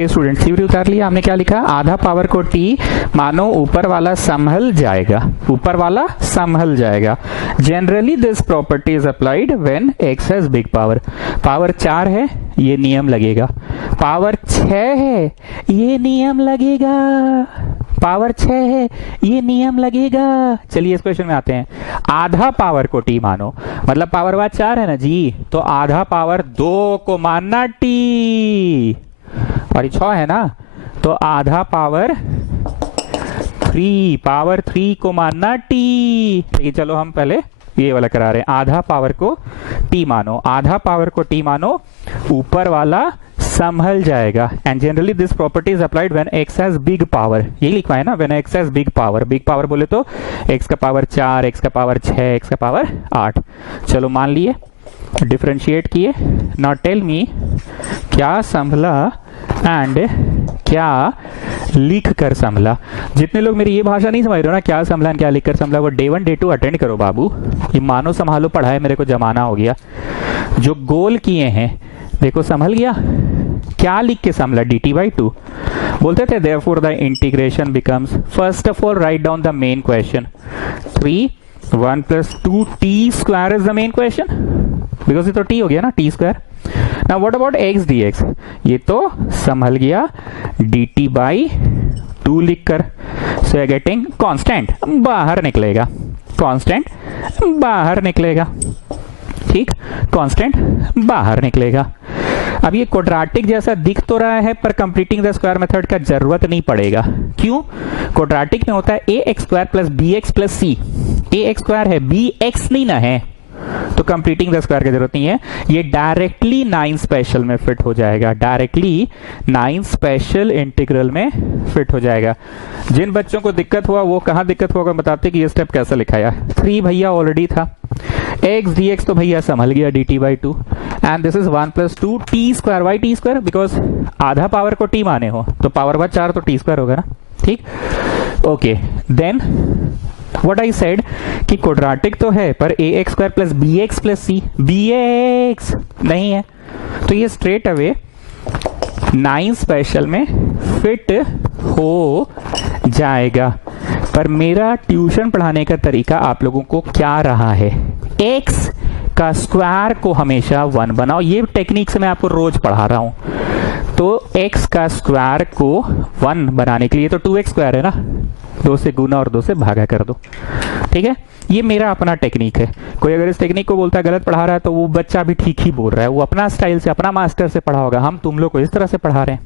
Student सीवरी उतार लिया हमने। क्या लिखा? आधा पावर को टी मानो ऊपर वाला संभल जाएगा, ऊपर वाला संभल जाएगा। Generally this property is applied when x has big power. Power 4 है, ये नियम लगेगा। पावर 6 है, ये नियम लगेगा। पावर 6 है, ये नियम लगेगा। चलिए इस क्वेश्चन में आते हैं। आधा पावर को टी मानो, मतलब पावर बात 4 है ना जी, तो आधा पावर 2 को मानना टी, और 6 है ना, तो आधा पावर 3, पावर 3 को मानना टी। लेकिन चलो हम पहले ये वाला करा रहे हैं। आधा पावर को टी मानो, आधा पावर को टी मानो, ऊपर वाला संभल जाएगा। And generally this property is applied when x has big power. यही लिखवा है ना, when x has big power. Big power बोले तो एक्स का पावर 4, एक्स का पावर 6, एक्स का पावर 8। चलो मान लिए, डिफरेंशिएट किए। नाउ टेल मी क्या संभला एंड क्या लिख कर संभला। जितने लोग मेरी ये भाषा नहीं समझ रहे हो ना, क्या संभला क्या लिख कर संभला, वो डे 1 डे 2 अटेंड करो बाबू। ये मानो संभालो पढ़ाए मेरे को जमाना हो गया। जो गोल किए हैं देखो, संभल गया। क्या लिख के संभला? dt/2 बोलते थे। therefore the integration becomes, first of all write down the main question 3 1 plus 2 t square is the main question because ये तो t हो गया ना, t square। now what about x dx? ये तो संभल गया dt/2 लिखकर। so you are getting constant बाहर निकलेगा, constant बाहर निकलेगा, ठीक, कांस्टेंट बाहर निकलेगा। अब ये क्वाड्रेटिक जैसा दिख तो रहा है, पर कंप्लीटिंग द स्क्वायर मेथड का जरूरत नहीं पड़ेगा। क्यों? क्वाड्रेटिक में होता है A X square plus B X plus C. A X square है, बी एक्स नहीं ना है, तो कंप्लीटिंग द स्क्वायर की जरूरत नहीं है। ये डायरेक्टली 9 स्पेशल में फिट हो जाएगा, डायरेक्टली 9 स्पेशल इंटीग्रल में फिट हो जाएगा। जिन बच्चों को दिक्कत हुआ वो कहाँ दिक्कत हुआ बताते कि ये स्टेप कैसे लिखाया। 3 भैया ऑलरेडी था, x dx तो भैया संभल गया dt/2, and this is 1 plus 2 t square. Why t square? Because आधा पावर को टी माने हो तो पावर बात 4 तो टी स्क्वायर होगा ना, ठीक। Okay, then what I said कि क्वाड्रेटिक तो है, पर A X square plus B X plus C, B X नहीं है, तो ये स्ट्रेट अवे 9 स्पेशल में फिट हो जाएगा। पर मेरा ट्यूशन पढ़ाने का तरीका आप लोगों को क्या रहा है? x का स्क्वायर को हमेशा 1 बनाओ। ये टेक्निक से मैं आपको रोज पढ़ा रहा हूं। तो x का स्क्वायर को 1 बनाने के लिए तो 2x स्क्वायर है ना, 2 से गुना और 2 से भागा कर दो, ठीक है। ये मेरा अपना टेक्निक है। कोई अगर इस टेक्निक को बोलता है गलत पढ़ा रहा है तो वो बच्चा भी ठीक ही बोल रहा है, वो अपना स्टाइल से, अपना मास्टर से पढ़ा होगा। हम तुम लोग को इस तरह से पढ़ा रहे हैं।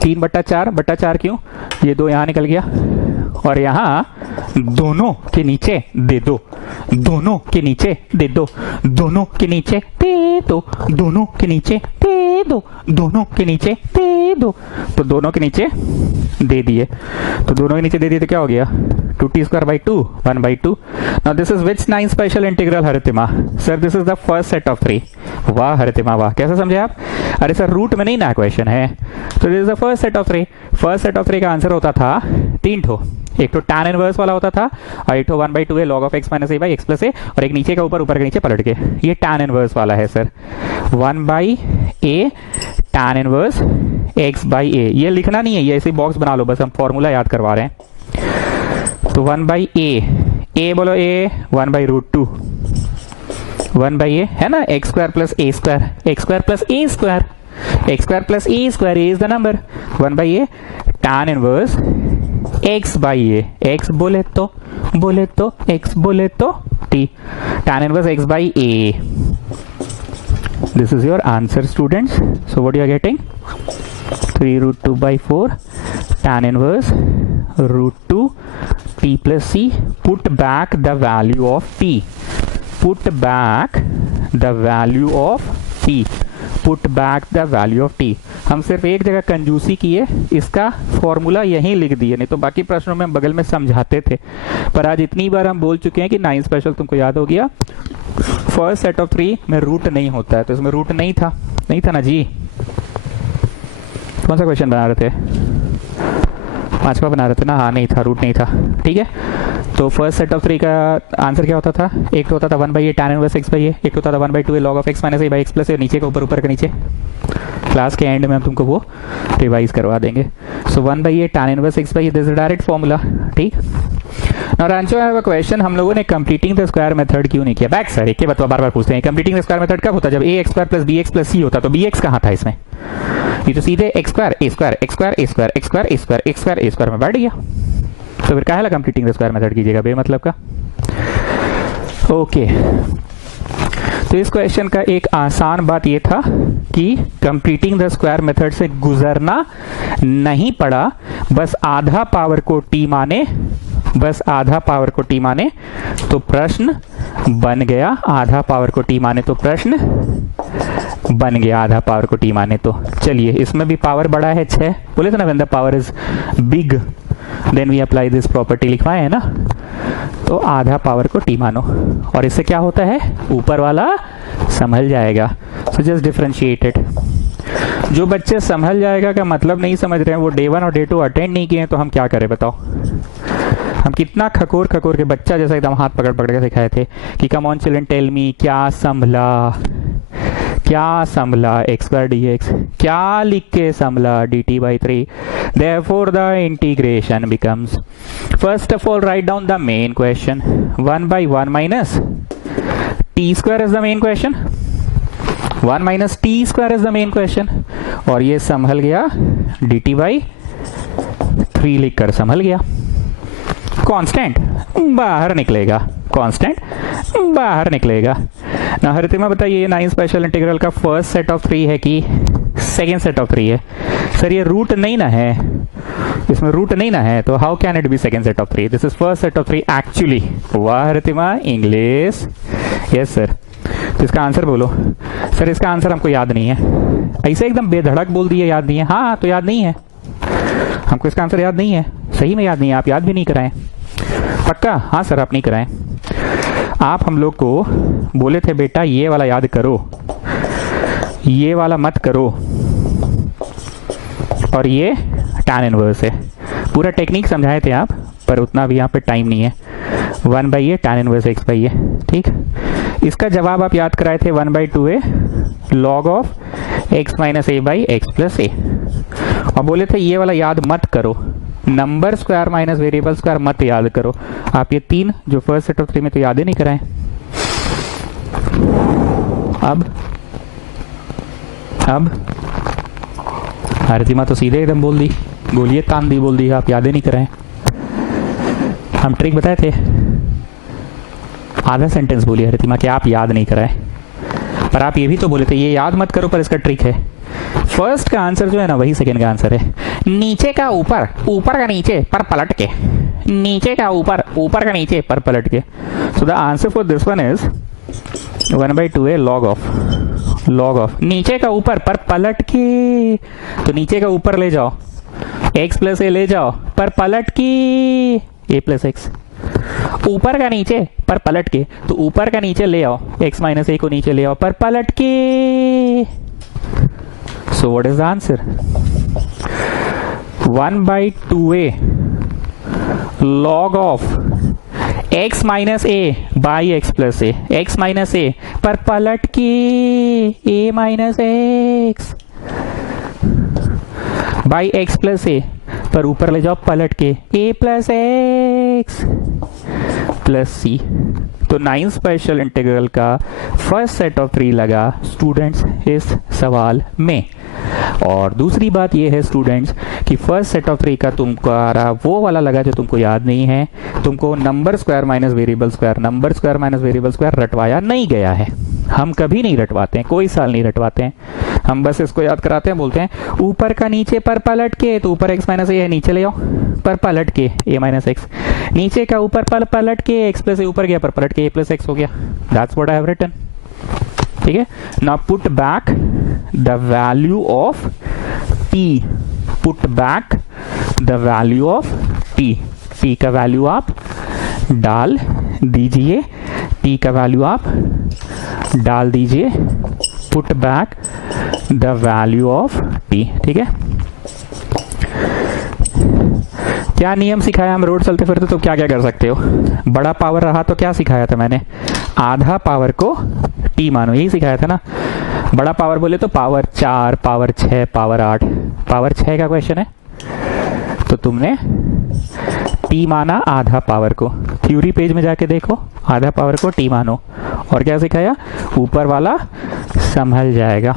3/4 क्यों? ये 2 यहां निकल गया, और यहां दोनों के नीचे दे दो, दोनों के नीचे दे दो, दोनों के नीचे दे दो, दोनों के नीचे दे दो, दोनों के नीचे दे दो। तो दोनों के नीचे दे दिए, तो दोनों के नीचे दे दिए तो क्या हो गया? 2t²/2 1/2। Now this is which 9 special integral Haritima? Sir this is the first set of 3। वाह हरितिमा वाह, कैसे समझे आप? अरे सर रूट में नहीं ना क्वेश्चन है, तो this is the first set of 3। First set of 3 का आंसर होता था 3 ठो। एक तो tan इनवर्स वाला होता था, और एक तो 1/2 है log of x minus a by x plus a, और एक नीचे का ऊपर, ऊपर के नीचे पलट के। ये tan इनवर्स वाला है sir, 1/a tan inverse x by a। ये लिखना नहीं है, ये ऐसे बॉक्स बना लो, बस हम फॉर्मूला याद करवा रहे हैं। तो 1/a, a बोलो a, 1/√2, 1/a है ना, x square plus a square, x square plus a square, x square plus a square, a is the number, 1/a tan inverse x by a, x बोले तो x बोले तो t, tan inverse x by a। This is your answer students. So what you are getting? 3√2/4 tan inverse √2 t plus c. Put back the value of t. Put back the value of t. Put back the value of t. हम सिर्फ एक जगह कंजूसी किए, इसका formula यहीं लिख दिए, नहीं तो बाकी प्रश्नों में हम बगल में समझाते थे। पर आज इतनी बार हम बोल चुके हैं कि 9 स्पेशल तुमको याद हो गया। फर्स्ट सेट ऑफ 3 में रूट नहीं होता है, तो इसमें रूट नहीं था ना जी। कौन सा क्वेश्चन बना रहे थे? 5वां बना रहे थे ना? हाँ नहीं था, रूट नहीं था, ठीक है। तो फर्स्ट सेट ऑफ 3 का आंसर क्या होता था? एक तो होता था 1/a tan inverse x by a, एक होता था 1/2 log of x minus a by x plus a, नीचे का ऊपर, ऊपर का नीचे। क्लास के एंड में हम तुमको वो रिवाइज करवा देंगे। So 1/a tan inverse x by, this is direct formula. ठीक, now Rancho I have a question, हम लोगों ने कंप्लीटिंग द स्क्वायर मेथड क्यों नहीं किया? बैक सर एक बात बार बार पूछते हैं, कंप्लीटिंग द स्क्वायर मेथड कब होता? जब ax square plus bx plus c होता। तो bx कहाँ था इसमें? ये तो सीधे x square a square x square a square x square a square x square a square में बैठ गया। तो फिर काहे ला कंप्लीटिंग द स्क्वायर मेथड कीजिएगा बेमतलब का? ओके, तो इस क्वेश्चन का एक आसान बात ये था कि कंप्लीटिंग द स्क्वायर मेथड से गुजरना नहीं पड़ा, बस आधा पावर को t माने, बस आधा पावर को t माने तो प्रश्न बन गया। आधा पावर को t माने तो प्रश्न बन गया, आधा पावर को t माने तो। चलिए, इसमें भी पावर बड़ा है 6, बोले थे ना when the power is big then we apply this property, लिखवाए है ना। तो आधा पावर को t मानो, और इससे क्या होता है? ऊपर वाला संभल जाएगा। So just differentiate it. जो बच्चे संभल जाएगा का मतलब नहीं समझ रहे हैं, वो डे 1 और डे 2 अटेंड नहीं किए हैं, तो हम क्या करें बताओ? हम कितना खकोर खकोर के बच्चा जैसा एकदम हाथ पकड़ पकड़ के सिखाए थे कि come on children tell me, क्या संभला, क्या संभला x स्क्वायर dx, क्या लिख के संभला dt by 3। Therefore the integration becomes, first of all write down the main question, 1/1 minus t square is the main question, 1 minus t square is the main question, और ये संभल गया dt by 3 लिखकर संभल गया। Constant बाहर निकलेगा, constant बाहर निकलेगा ना। हरितिमा बताइए, ये 9 स्पेशल इंटीग्रल का फर्स्ट सेट ऑफ 3 है कि सेकेंड सेट ऑफ 3 है? सर ये रूट नहीं ना है, इसमें रूट नहीं ना है, तो how can it be second set of 3? This is first set of 3 actually. वाह हरितिमा, इंग्लिश। यस सर, तो इसका आंसर बोलो। सर इसका आंसर हमको याद नहीं है, ऐसे एकदम बेधड़क बोल दिए याद नहीं है। हाँ तो याद नहीं है, हमको इसका आंसर याद नहीं है, सही में याद नहीं है। आप याद भी नहीं कराएं? पक्का? हाँ सर आप नहीं कराएं। आप हम लोग को बोले थे बेटा ये वाला याद करो, ये वाला मत करो, और ये tan इनवर्स है। पूरा टेक्निक समझाए थे आप, पर उतना भी यहाँ पे टाइम नहीं है। 1/a tan inverse x by a। ठीक, इसका जवाब आप याद कराए थे 1/2a log of x minus a by x plus a, और बोले थे ये वाला याद मत करो, number square minus variable square मत याद करो। आप ये 3 जो फर्स्ट सेट ऑफ 3 में तो याद ही नहीं कराएं। अब हरितिमा तो सीधे एकदम बोल दी, गोलियां तान दी, बोल दी आप याद ही नहीं कराएं। हम ट्रिक बताए थे, आधा सेंटेंस बोली हरितिमा कि आप याद नहीं कराएं, पर आप ये भी तो बोले थे ये याद मत करो, पर इसका ट्रिक है। फर्स्ट का आंसर जो है ना वही सेकंड का आंसर है। नीचे का ऊपर, ऊपर का नीचे पर पलट के, नीचे का ऊपर, ऊपर का नीचे पर पलट के। So the answer for this one is 1/2a log of नीचे का ऊपर पर पलट के। तो नीचे का ऊपर ले जाओ, x प्लस a ले जाओ, पर पलट के a प्लस x। ऊपर का नीचे पर पलट के, तो ऊपर का नीचे ले आओ, x माइनस a को नीचे ले आओ, पर पलट के। So what is the answer? 1/2a log of x minus a by x plus a, x minus a पर पलट के a minus x by x plus a, पर ऊपर ले जाओ पलट के a plus x plus c। तो 9 स्पेशल इंटीग्रल का फर्स्ट सेट ऑफ 3 लगा स्टूडेंट्स इस सवाल में। और दूसरी बात ये है स्टूडेंट्स कि फर्स्ट सेट ऑफ 3 का तुम्हारा वो वाला लगा जो तुमको याद नहीं है, तुमको number square minus variable square, number square minus variable square रटवाया नहीं गया है। हम कभी नहीं रटवाते हैं, कोई साल नहीं रटवाते हैं, हम बस इसको याद कराते हैं, बोलते हैं ऊपर का नीचे पर पलट के, तो ऊपर x माइनस ए है नीचे ले आओ, पर पलट के a माइनस एक्स, नीचे का ऊपर पर पलट के x प्लस ए ऊपर गया, पर पलट के a प्लस एक्स हो गया। That's what I have written. ठीक है, now put back the value of t, put back the value of t, t का वैल्यू आप डाल दीजिए, t का वैल्यू आप डाल दीजिए, put back the value of t। ठीक है, क्या नियम सिखाया हम रोड चलते फिरते, तो क्या क्या कर सकते हो? बड़ा पावर रहा तो क्या सिखाया था मैंने? आधा पावर को t मानो, यही सिखाया था ना। बड़ा पावर बोले तो पावर 4, पावर 6, पावर 8। पावर 6 का क्वेश्चन है तो तुमने t माना आधा पावर को। थ्योरी पेज में जाके देखो, आधा पावर को t मानो। और क्या सिखाया? ऊपर वाला संभल जाएगा।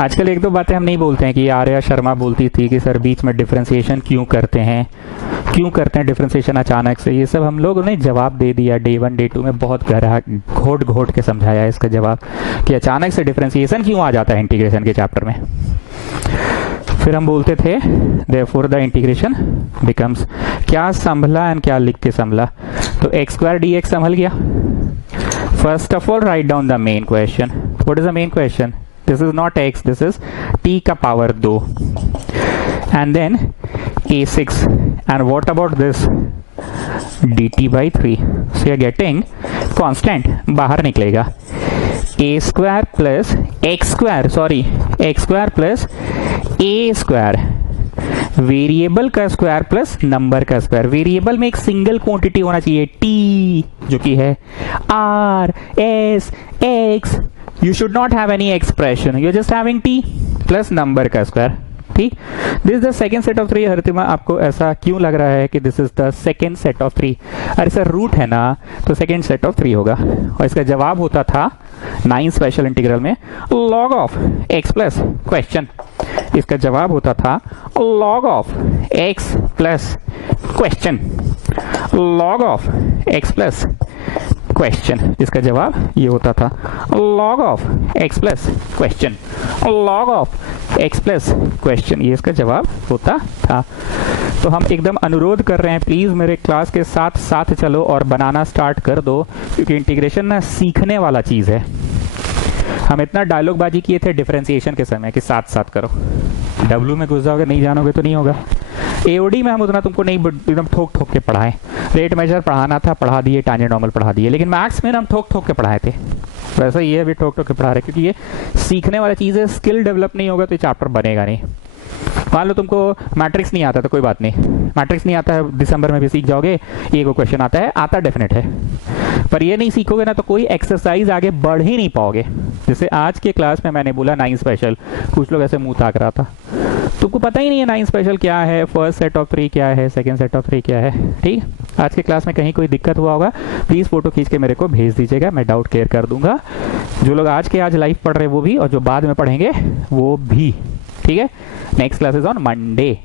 आजकल एक दो बातें हम नहीं बोलते हैं कि आर्या शर्मा बोलती थी कि सर बीच में डिफरेंशिएशन क्यों करते हैं डिफरेंशिएशन अचानक से। ये सब हम लोगों ने जवाब दे दिया डे 1 डे 2 में, बहुत गहरा घोट घोट के समझाया इसका जवाब कि अचानक से डिफरेंशिएशन क्यों आ जाता है इंटीग्रेशन के चैप्टर में। फिर हम बोलते थे देयरफॉर द इंटीग्रेशन बिकम्स, क्या संभला एंड क्या लिख के संभला, तो एक्स स्क्वायर डी एक्स संभल गया। First of all write down the main question. What is the main question? This is not x, this is t का power 2 and then a6 and what about this dt by 3, so you are getting constant बाहर निकलेगा a square plus x square plus a square, variable का square plus number का square. Variable में एक single quantity होना चाहिए t, जो कि है r s x। You should not have any expression, you're just having t plus number का स्क्वायर। ठीक, this is the second set of 3। हरितिमा, आपको ऐसा क्यों लग रहा है कि this is the second set of 3? अरे सर रूट है ना, तो सेकेंड सेट ऑफ 3 होगा। और इसका जवाब होता था 9 स्पेशल इंटीग्रल में log of x plus question. इसका जवाब होता था log of x plus question, log of x plus question. इसका जवाब ये होता था log of x plus question, log of x plus question. ये इसका जवाब होता था। तो हम एकदम अनुरोध कर रहे हैं, प्लीज मेरे क्लास के साथ साथ चलो और बनाना स्टार्ट कर दो, क्योंकि इंटीग्रेशन ना सीखने वाला चीज है। हम इतना डायलॉग बाजी किए थे डिफरेंशिएशन के समय कि साथ साथ करो, डब्ल्यू में घुस जाओगे, नहीं जानोगे तो नहीं होगा। एओडी में हम उतना तुमको नहीं एकदम ठोक ठोक के पढ़ाए। रेट मेजर पढ़ाना था, पढ़ा दिए, टांजेंट नॉर्मल पढ़ा दिए, लेकिन मैथ्स में हम ठोक ठोक के पढ़ाए थे। वैसा ये भी ठोक ठोक के पढ़ा रहे, क्योंकि ये सीखने वाली चीज़ है। स्किल डेवलप नहीं होगा तो ये चैप्टर बनेगा नहीं। मान लो तुमको मैट्रिक्स नहीं आता तो कोई बात नहीं, मैट्रिक्स नहीं आता है दिसंबर में भी सीख जाओगे। एक क्वेश्चन आता है, आता डेफिनेट है, पर ये नहीं सीखोगे ना तो कोई एक्सरसाइज आगे बढ़ ही नहीं पाओगे। जैसे आज के क्लास में मैंने बोला 9 स्पेशल, कुछ लोग ऐसे मुंह ताक रहा था, तुमको पता ही नहीं है 9 स्पेशल क्या है, फर्स्ट सेट ऑफ 3 क्या है, सेकंड सेट ऑफ 3 क्या है। ठीक, आज के क्लास में कहीं कोई दिक्कत हुआ होगा, प्लीज़ फोटो खींच के मेरे को भेज दीजिएगा, मैं डाउट क्लियर कर दूंगा। जो लोग आज लाइव पढ़ रहे हैं वो भी, और जो बाद में पढ़ेंगे वो भी। ठीक है, next class is on Monday.